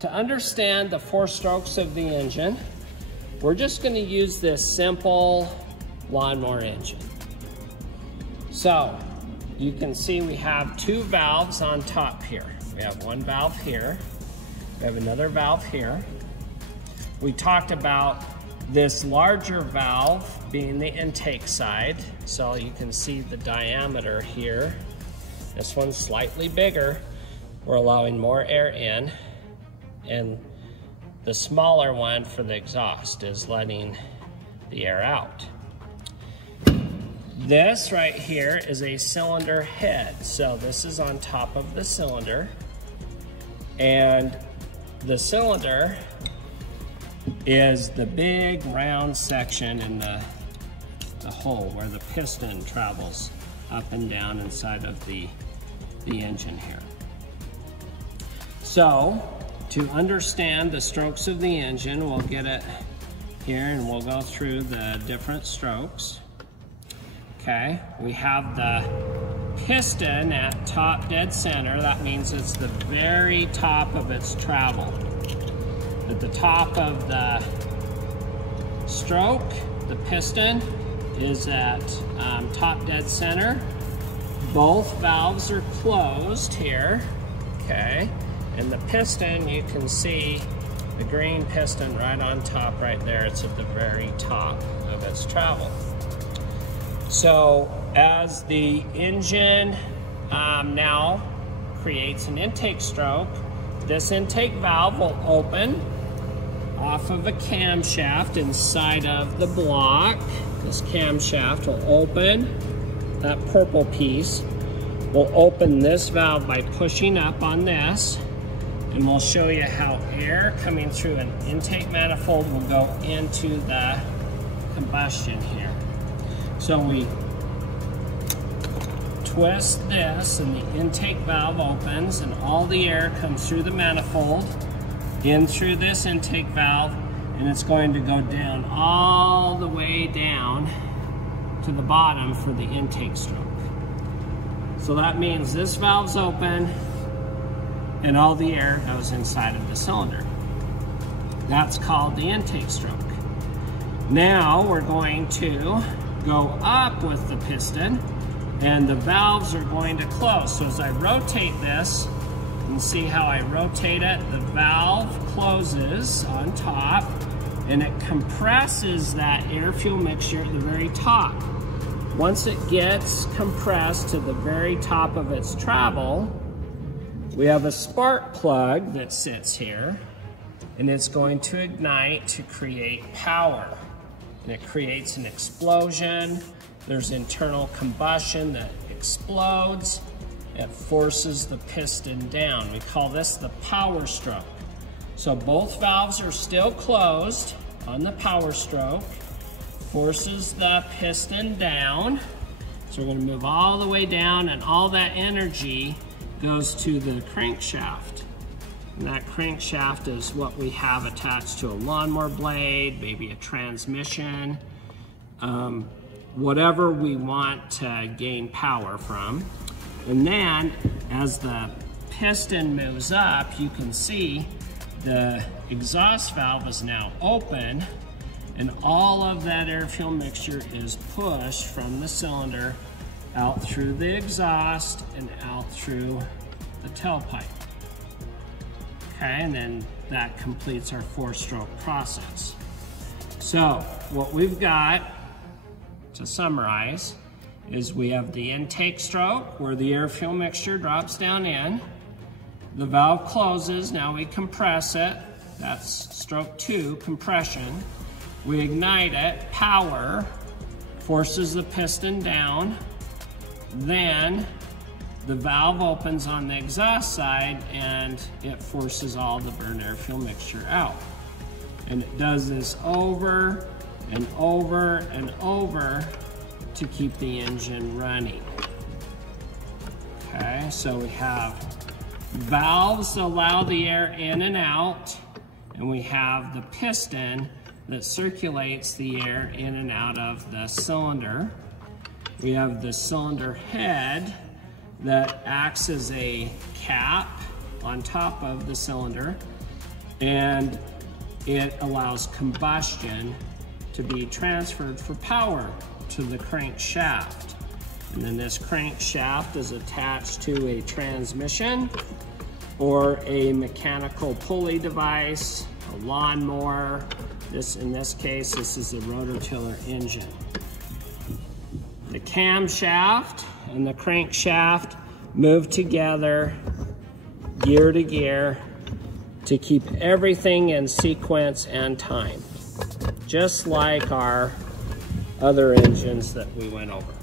To understand the 4 strokes of the engine, we're just going to use this simple lawnmower engine. So you can see we have 2 valves on top here. We have 1 valve here. We have another valve here. We talked about this larger valve being the intake side. So you can see the diameter here. This one's slightly bigger. We're allowing more air in. And the smaller one for the exhaust is letting the air out. This right here is a cylinder head. So this is on top of the cylinder. And the cylinder is the big round section in the hole where the piston travels up and down inside of the engine here. So, to understand the strokes of the engine, we'll get it here and we'll go through the different strokes. Okay, we have the piston at top dead center. That means it's the very top of its travel. At the top of the stroke, the piston is at top dead center. Both valves are closed here, okay? And the piston, you can see the green piston right on top right there. It's at the very top of its travel. So as the engine now creates an intake stroke, this intake valve will open off of a camshaft inside of the block. This camshaft will open, that purple piece will open this valve by pushing up on this. And we'll show you how air coming through an intake manifold will go into the combustion here. So we twist this and the intake valve opens and all the air comes through the manifold, in through this intake valve, and it's going to go down all the way down to the bottom for the intake stroke. So that means this valve's open and all the air goes inside of the cylinder. That's called the intake stroke. Now we're going to go up with the piston and the valves are going to close. So as I rotate this, you can see how I rotate it, the valve closes on top and it compresses that air-fuel mixture at the very top. Once it gets compressed to the very top of its travel, we have a spark plug that sits here, and it's going to ignite to create power. And it creates an explosion. There's internal combustion that explodes. It forces the piston down. We call this the power stroke. So both valves are still closed on the power stroke. Forces the piston down. So we're going to move all the way down, and all that energy goes to the crankshaft. And that crankshaft is what we have attached to a lawnmower blade, maybe a transmission, whatever we want to gain power from. And then as the piston moves up, you can see the exhaust valve is now open and all of that air-fuel mixture is pushed from the cylinder out through the exhaust and out through the tailpipe. Okay, and then that completes our 4-stroke process. So what we've got, to summarize, is we have the intake stroke where the air-fuel mixture drops down in. The valve closes, now we compress it. That's stroke 2, compression. We ignite it, power, forces the piston down. Then the valve opens on the exhaust side and it forces all the burn air fuel mixture out. And it does this over and over and over to keep the engine running. Okay, so we have valves that allow the air in and out, and we have the piston that circulates the air in and out of the cylinder. We have the cylinder head that acts as a cap on top of the cylinder. and it allows combustion to be transferred for power to the crankshaft. And then this crankshaft is attached to a transmission or a mechanical pulley device, a lawnmower. In this case, this is a rototiller engine. The camshaft and the crankshaft move together, gear to gear, to keep everything in sequence and time, just like our other engines that we went over.